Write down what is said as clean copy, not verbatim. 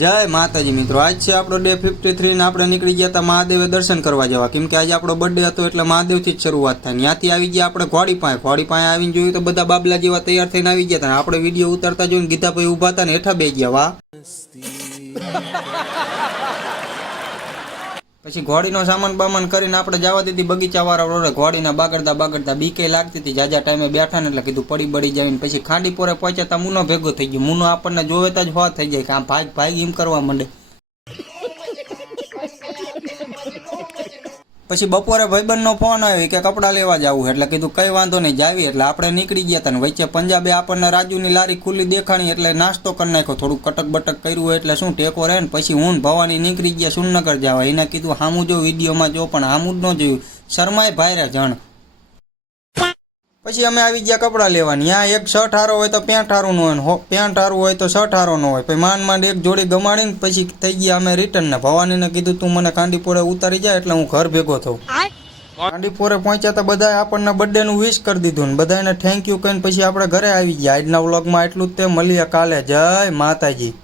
જય માતાજી મિત્રો, આજ છે આપણો ડે 53 ને આપણે નીકળી ગયા હતા મહાદેવે દર્શન કરવા જવા, કેમ કે આજે આપણો બર્થડે હતો એટલે મહાદેવથી જ શરૂઆત થાય. ત્યાંથી આવી ગયા આપણે ઘોડી પાસે આવીને જોયું તો બધા બાબલા જેવા તૈયાર થઈને આવી ગયા હતા. આપણે વિડીયો ઉતારતા જોઈને ગીતાભાઈ ઊભા હતા ને હેઠા બેસી ગયા. વાહ. પછી ઘોડીનો સામાન બામાન કરીને આપણે જવા દીધી બગીચા વાળા રોડે. ઘોડીના બાગડતા બીકે લાગતી હતી. જાજા ટાઈમે બેઠા ને એટલે કીધું પડી બળી જાય. પછી ખાંડીપોરે પહોંચ્યા તા મુનો ભેગો થઈ ગયો. મુનો આપણને જોવે તો જ હો થઈ જાય કે આમ ભાગ એમ કરવા માંડે. પછી બપોરે ભાઈબંધનો ફોન આવ્યો કે કપડાં લેવા જવું, એટલે કીધું કઈ વાંધો નહીં જાવી. એટલે આપણે નીકળી ગયા હતા ને વચ્ચે પંજાબે આપણને રાજુની લારી ખુલ્લી દેખાણી એટલે નાસ્તો કરી નાખ્યો. થોડુંક કટક બટક કર્યું હોય એટલે શું ટેકો રહે ને. પછી હું ભવાની નીકળી ગયા સુરનગર જવા. એને કીધું હામું જો વિડીયોમાં જો, પણ હામું જ ન જોયું. શરમાય ભાઈ રે જણ. પછી અમે આવી ગયા કપડાં લેવાની. ત્યાં એક શર્ટ હારો હોય તો પેન્ટ હારું ન હોય, પેન્ટ હારું હોય તો શર્ટ હારો ન હોય. પછી માંડ એક જોડી ગમાડીને પછી થઈ ગયા અમે રિટર્ન ને. ભવાનીને કીધું તું મને કાંડીપોરે ઉતારી જાય એટલે હું ઘર ભેગો થઉં. કાંડીપોરે પહોંચ્યા તો બધાએ આપણને બર્થડે નું વિશ કરી દીધું ને બધાને થેન્ક યુ કહીને પછી આપણે ઘરે આવી ગયા. આજના વ્લોગમાં એટલું જ તે. મળીએ કાલે. જય માતાજી.